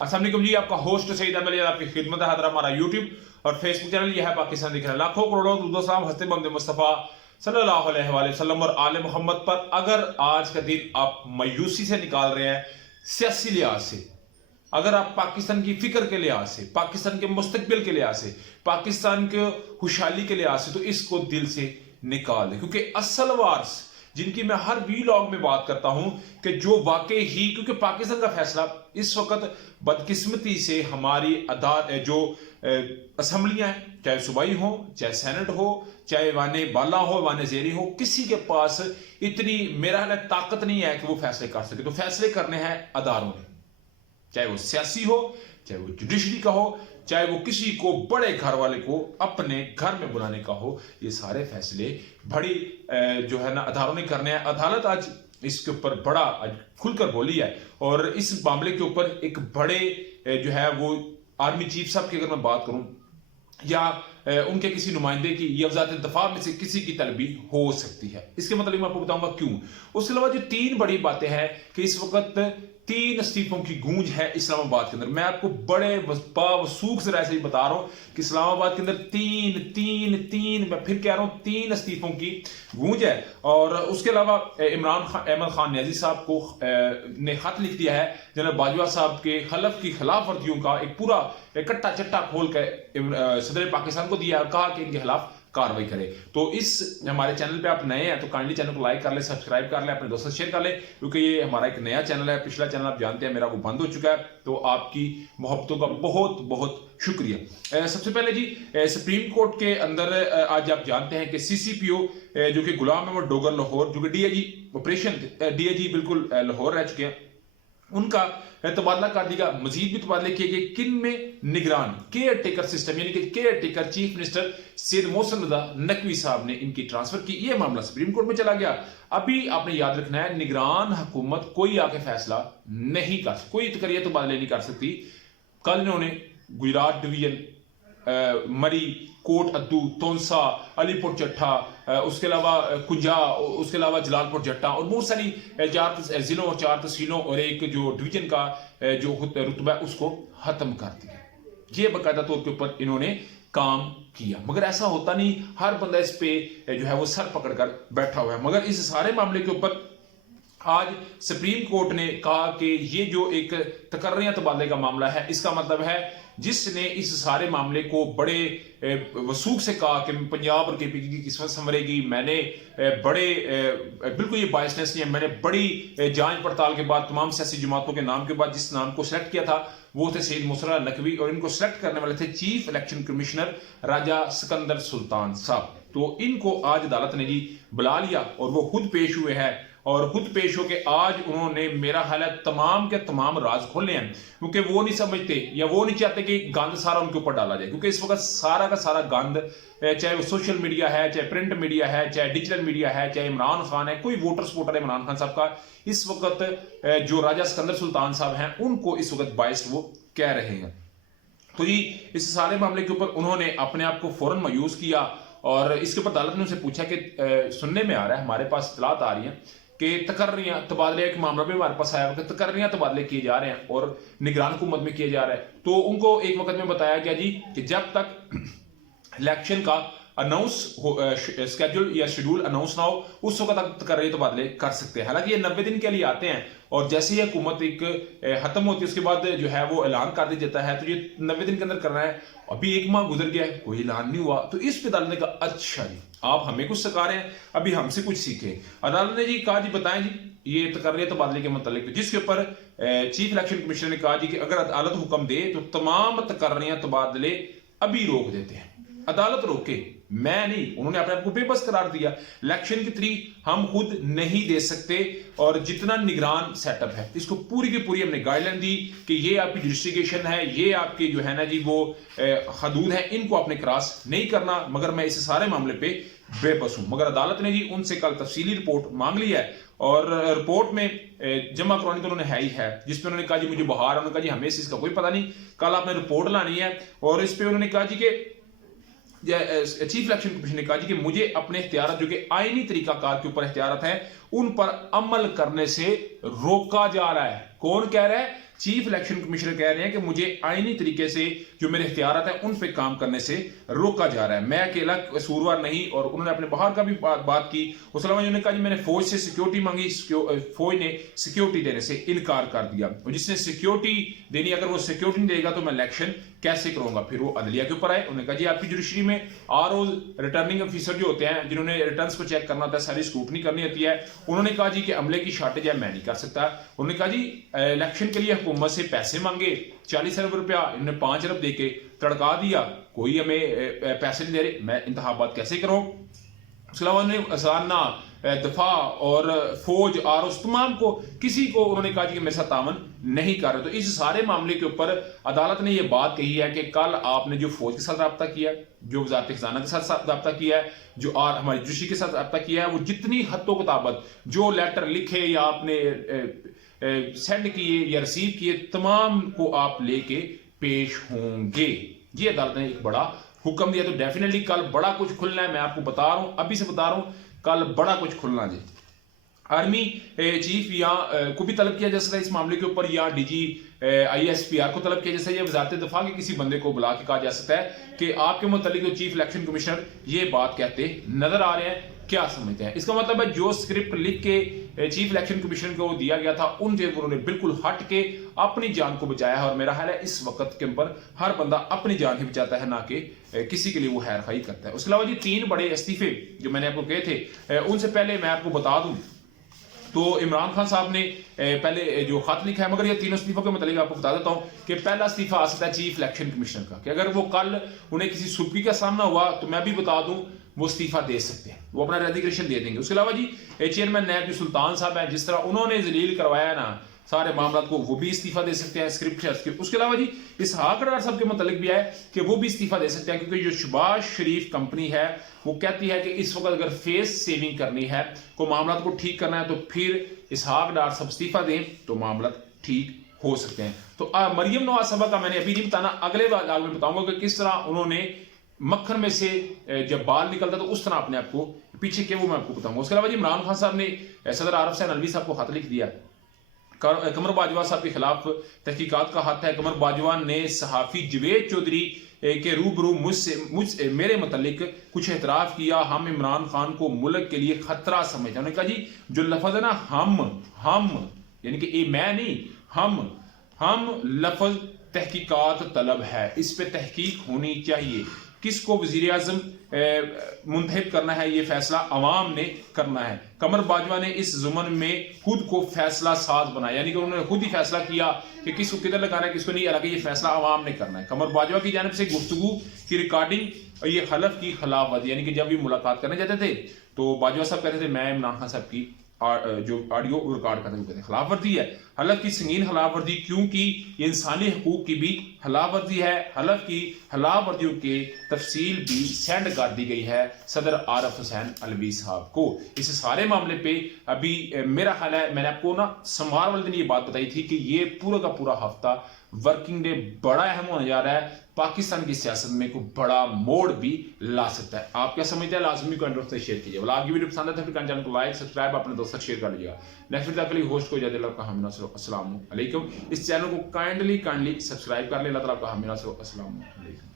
अस्सलाम वालेकुम जी, आपका होस्ट सईद अहमद आपकी खिदमत है। हमारा यूट्यूब और फेसबुक चैनल यह है पाकिस्तान दिख रहा है। लाखों करोड़ों दुरूद सलाम हस्ते मोहम्मद मुस्तफ़ा सल्लल्लाहु अलैहि वसल्लम और आले मोहम्मद पर। अगर आज का दिन आप मायूसी से निकाल रहे हैं, सियासी लिहाज से, अगर आप पाकिस्तान की फिक्र के लिहाज से, पाकिस्तान के मुस्तकबिल के लिहाज से, पाकिस्तान के खुशहाली के लिहाज से, तो इसको दिल से निकाल दें। क्योंकि असल वारस जिनकी मैं हर वीलॉग में बात करता हूं कि जो वाकई ही, क्योंकि पाकिस्तान का फैसला इस वक्त बदकिस्मती से हमारी जो असम्बलियां हैं, चाहे सूबाई हो, चाहे सेनेट हो, चाहे वाने बाला हो, वाने जेरी हो, किसी के पास इतनी मेरा ख्याल ताकत नहीं है कि वो फैसले कर सके। तो फैसले करने हैं अदारों ने, चाहे वो सियासी हो, चाहे वो जुडिशरी का हो, चाहे वो किसी को बड़े घर वाले को अपने घर में बुलाने का हो। ये सारे फैसले बड़ी जो है ना अदारों ने करने हैं। अदालत आज इसके ऊपर बड़ा आज खुलकर बोली है और इस मामले के ऊपर एक बड़े जो है वो आर्मी चीफ साहब की अगर मैं बात करूं या उनके किसी नुमाइंदे की या वज़ारत दफा में से किसी की तलबी हो सकती है। इसके मतलब मैं आपको बताऊंगा क्यों। उसके अलावा जो तीन बड़ी बातें हैं कि इस वक्त 3 इस्तीफों की गूंज है इस्लामाबाद के अंदर। मैं आपको बड़े बावसूख से ऐसे ही बता रहा हूं कि इस्लामाबाद के अंदर तीन मैं फिर कह रहा हूं 3 इस्तीफों की गूंज है। और उसके अलावा इमरान अहमद खान नियाजी साहब को ने खत लिख दिया है जनरल बाजवा साहब के खलफ की खिलाफ वर्जियों का एक पूरा कट्टा चट्टा खोल कर सदर पाकिस्तान को दिया और कहा कि इनके खिलाफ कार्रवाई करे। तो इस हमारे चैनल पे आप नए हैं तो काइंडली चैनल को लाइक कर ले, सब्सक्राइब कर ले, अपने दोस्तों से शेयर कर ले, क्योंकि ये हमारा एक नया चैनल है। पिछला चैनल आप जानते हैं मेरा वो बंद हो चुका है, तो आपकी मोहब्बतों का बहुत बहुत शुक्रिया। सबसे पहले जी, सुप्रीम कोर्ट के अंदर आज आप जानते हैं कि सीसीपीओ जो कि गुलाम अहमद डोगर लाहौर, जो कि डीआईजी ऑपरेशन डीआईजी बिल्कुल लाहौर रह चुके हैं, उनका तबादला कर दिया। मजीद भी तबादले किए गए। किन में? निगरान केयर टेकर सिस्टम, यानी कि care taker chief minister Syed Mohsin Raza Naqvi sahab ने इनकी ट्रांसफर की। ये मामला सुप्रीम कोर्ट में चला गया। अभी आपने याद रखना है, निगरान हुकूमत कोई आके फैसला नहीं कर सकती, कोई तकरीर तबादले नहीं कर सकती। कल इन्होंने गुजरात डिवीजन, मरी, कोट अद्दू, तोंसा, अलीपुर चट्टा, उसके अलावा कुंजा, उसके अलावा जलालपुर जट्टा और बहुत सारी 4 जिलों और 4 तहसीलों और एक जो डिवीजन का जो रुतबा है उसको खत्म कर दिया। ये बाकायदा तौर के ऊपर इन्होंने काम किया। मगर ऐसा होता नहीं, हर बंदा इस पे जो है वो सर पकड़कर बैठा हुआ है। मगर इस सारे मामले के ऊपर आज सुप्रीम कोर्ट ने कहा कि ये जो एक तकर्रियां तबादले का मामला है, इसका मतलब है जिसने इस सारे मामले को बड़े वसूख से कहा कि पंजाब और केपी की किस्मत संवरेगी, मैंने बड़े बिल्कुल ये बायसनेस नहीं है, मैंने बड़ी जांच पड़ताल के बाद तमाम सियासी जमातों के नाम के बाद जिस नाम को सिलेक्ट किया था वो थे सैयद मोहसिन रजा नकवी, और इनको सिलेक्ट करने वाले थे चीफ इलेक्शन कमिश्नर राजा सिकंदर सुल्तान साहब। तो इनको आज अदालत ने जी बुला लिया और वो खुद पेश हुए हैं और खुद पेश होके आज उन्होंने मेरा ख्याल है तमाम के तमाम राज खोले हैं, क्योंकि वो नहीं समझते या वो नहीं चाहते कि गंद सारा उनके ऊपर डाला जाए। क्योंकि इस वक्त सारा का सारा गंद, चाहे वो सोशल मीडिया है, चाहे प्रिंट मीडिया है, चाहे डिजिटल मीडिया है, चाहे इमरान खान है, कोई वोटर सपोर्टर है इमरान खान साहब का, इस वक्त जो राजा सिकंदर सुल्तान साहब हैं उनको इस वक्त बाइस्ड वो कह रहे हैं। तो जी इस सारे मामले के ऊपर उन्होंने अपने आप को फौरन मायूस किया और इसके ऊपर अदालत ने उनसे पूछा कि सुनने में आ रहा है, हमारे पास इत्तलात आ रही है कि तकर्रियां तबादले एक मामला भी हमारे पास आया कि तकर्रियां तबादले किए जा रहे हैं और निगरान हुकूमत में किए जा रहे हैं। तो उनको एक वक्त में बताया गया जी कि जब तक इलेक्शन का अनाउंस स्केड्यूल या शेड्यूल अनाउंस ना हो उस वक्त तक तकर्रियां तबादले कर सकते हैं। हालांकि ये 90 दिन के लिए आते हैं और जैसे ही हुकूमत एक खत्म होती है उसके बाद जो है वो ऐलान कर दिया जाता है। तो ये 90 दिन के अंदर करना है। अभी 1 माह गुजर गया है, कोई ऐलान नहीं हुआ। तो इस पे अदालत ने कहा अच्छा जी आप हमें कुछ सिखा रहे हैं, अभी हमसे कुछ सीखें। अदालत ने जी कहा जी बताएं जी ये तकर्रियां तबादले के मतलब, जिसके ऊपर चीफ इलेक्शन कमिश्नर ने कहा जी कि अगर अदालत हुक्म दे तो तमाम तकर्रियां तबादले अभी रोक देते हैं। अदालत रोके, मैं नहीं। उन्होंने अपने आप को बेबस करार दिया। इलेक्शन की तारीख हम खुद नहीं दे सकते और जितना निगरान सेटअप है इसको पूरी की पूरी हमने गाइडलाइन दी कि ये आपकी जुडिस्टिकेशन है, ये आपके जो है ना जी वो हदूद है, इनको आपने क्रॉस नहीं करना। मगर मैं इस सारे मामले पे बेबस हूं। मगर अदालत ने जी उनसे कल तफसीली रिपोर्ट मांग ली है और रिपोर्ट में जमा करवानी तो उन्होंने है ही है, जिसपे उन्होंने कहा जी मुझे बुखार है, उन्होंने कहा जी हमें इसका कोई पता नहीं, कल आपने रिपोर्ट लानी है। और इस पे उन्होंने कहा जी कि चीफ इलेक्शन कमीशन ने कहा जी कि मुझे अपने इख्तियार जो कि आईनी तरीकाकार के ऊपर इख्तियार है उन पर अमल करने से रोका जा रहा है। कौन कह रहा है? چیف الیکشن کمیشنر کہہ رہے ہیں کہ مجھے آئینی طریقے سے جو میرے اختیارات ہیں ان پہ کام کرنے سے روکا جا رہا ہے، میں اکیلا قصوروار نہیں. اور انہوں نے اپنے باہر کا بھی بات کی. اس کے علاوہ انہوں نے کہا جی میں نے فوج سے سیکیورٹی مانگی، فوج نے سیکیورٹی دینے سے انکار کر دیا، اور جس نے سیکیورٹی دینی اگر وہ سیکیورٹی نہیں دے گا تو میں الیکشن کیسے کروں گا. پھر وہ عدلیہ کے اوپر آئے. انہوں نے کہا جی آپ کی جوڈیشری میں RO ریٹرننگ آفیسر جو ہوتے ہیں جنہوں نے ریٹرنز کو چیک کرنا ہوتا ہے، ساری اسکروٹنی کرنی ہوتی ہے، انہوں نے کہا جی کہ عملے کی شارٹیج ہے میں نہیں کر سکتا. انہوں نے کہا جی الیکشن کے لیے حکومت سے پیسے مانگے 40 ارب روپیہ، انہوں نے 5 ارب دے کے تڑکا دیا، کوئی ہمیں پیسے نہیں دے رہے، میں انتخابات کیسے کروں. اس کے علاوہ انہوں نے خزانہ، دفاع اور فوج، ROs تمام کو کسی کو انہوں نے کہا جی کہ میرے ساتھ تعاون نہیں کر رہے. تو اس سارے معاملے کے اوپر عدالت نے یہ بات کہی ہے کہ کل آپ نے جو فوج کے ساتھ رابطہ کیا ہے، جو وزارت خزانہ کے ساتھ رابطہ کیا ہے، جو ہماری جوڈیشری کے ساتھ رابطہ کیا ہے، وہ جتنی حد و کتابت جو لیٹر لکھے یا آپ نے سینڈ کیے یا ریسیو کیے تمام کو آپ لے کے پیش ہوں گے. یہ عدالت نے ایک بڑا حکم دیا. تو ڈیفینیٹلی کل بڑا کچھ کھلنا ہے، میں آپ کو بتا رہا ہوں، ابھی سے بتا رہا ہوں، کل بڑا کچھ کھلنا جی. آرمی چیف یا کو بھی طلب کیا جا سکتا ہے اس معاملے کے اوپر، یا DG ISPR کو طلب کیا جا سکتا ہے، یا وزارت دفاع کے کسی بندے کو بلا کے کہا جا سکتا ہے کہ آپ کے متعلق جو چیف الیکشن کمشنر یہ بات کہتے نظر آ رہے ہیں، کیا سمجھتے ہیں. اس کا مطلب ہے جو اسکرپٹ لکھ کے چیف الیکشن کمیشنر کو دیا گیا تھا ان سے انہوں نے بالکل ہٹ کے اپنی جان کو بچایا ہے. اور میرا خیال ہے اس وقت کے اوپر ہر بندہ اپنی جان ہی بچاتا ہے، نہ کہ کسی کے لیے وہ خیر خواہی کرتا ہے. اس کے علاوہ جی 3 بڑے استعفے جو میں نے آپ کو کہے تھے، ان سے پہلے میں آپ کو بتا دوں تو عمران خان صاحب نے پہلے جو خط لکھا ہے، مگر یہ 3 استعفوں کے متعلق آپ کو بتا دیتا ہوں کہ پہلا استعفیٰ آ سکتا ہے چیف الیکشن کمیشنر کا، کہ اگر وہ کل انہیں کسی سرخی کا سامنا ہوا تو میں بھی بتا دوں وہ استعفیٰ دے سکتے ہیں، وہ اپنا ریزیگنیشن دے دیں گے. اس کے علاوہ جی چیئرمین نیب جو سلطان صاحب ہیں، جس طرح انہوں نے ذلیل کروایا نا سارے معاملات کو، وہ بھی استعفیٰ دے سکتے ہیں اسکرپٹ سے. اس کے علاوہ جی اسحاق ڈار صاحب کے متعلق بھی ہے کہ وہ بھی استعفیٰ دے سکتے ہیں، کیونکہ جو شباز شریف کمپنی ہے وہ کہتی ہے کہ اس وقت اگر فیس سیونگ کرنی ہے، کو معاملات کو ٹھیک کرنا ہے، تو پھر اسحاق ڈار صاحب استعفیٰ دیں تو معاملات ٹھیک ہو سکتے ہیں. تو مریم نواز صاحبہ کا میں نے ابھی نہیں بتانا، اگلے ولاگ میں بتاؤں گا کہ کس طرح انہوں نے مکھن میں سے جب بال نکلتا تو اس طرح اپنے آپ کو پیچھے کیا، وہ میں آپ کو بتاؤں گا. اس کے علاوہ جی عمران خان صاحب نے صدر عارف حسین الوی صاحب کو خط لکھ دیا. قمر باجوہ صاحب کے خلاف تحقیقات کا خط ہے. قمر باجوہ نے صحافی جوید چودھری کے روبرو میرے متعلق کچھ اعتراف کیا. ہم عمران خان کو ملک کے لیے خطرہ سمجھتے ہیں. انہوں نے کہا جی جو لفظ ہے نا ہم یعنی کہ اے میں نہیں، ہم لفظ تحقیقات طلب ہے، اس پہ تحقیق ہونی چاہیے. کس کو وزیر اعظم منتخب کرنا ہے یہ فیصلہ عوام نے کرنا ہے. قمر باجوہ نے اس ضمن میں خود کو فیصلہ ساز بنایا، یعنی کہ انہوں نے خود ہی فیصلہ کیا کہ کس کو کدھر لگانا ہے کس کو نہیں، حالانکہ یہ فیصلہ عوام نے کرنا ہے. قمر باجوہ کی جانب سے گفتگو کی ریکارڈنگ اور یہ حلف کی خلاف ورزی، یعنی کہ جب یہ ملاقات کرنے جاتے تھے تو باجوہ صاحب کہتے تھے میں عمران خان صاحب کی جو آڈیو ریکارڈ کرتے ہوئے خلاف ورزی ہے. حلف کی سنگین خلاف ورزی کیونکہ یہ انسانی حقوق کی بھی خلاف ورزی ہے. حلف کی خلاف ورزیوں کی تفصیل بھی سینڈ کر دی گئی ہے صدر عارف حسین الوی صاحب کو. اس سارے معاملے پہ ابھی میرا خیال ہے میں نے آپ کو نا سموار والے دن یہ بات بتائی تھی کہ یہ پورا کا پورا ہفتہ ورکنگ ڈے بڑا اہم ہونے جا رہا ہے، پاکستان کی سیاست میں کوئی بڑا موڑ بھی لا سکتا ہے. آپ کیا سمجھتے ہیں؟ لازمی کمنٹ سے شیئر کیجیے. آپ کی ویڈیو پسند ہے تو چینل کو لائک سبسکرائب اپنے دوستوں سے شیئر کر لیجیے گا. نیکسٹ ویڈیو کے لیے ہوسٹ کو اجازت اللہ کا حامد ناصر. السلام علیکم. اس چینل کو کائنڈلی سبسکرائب کر لیں. اللہ تعالیٰ کا حامد ناصر. السلام علیکم.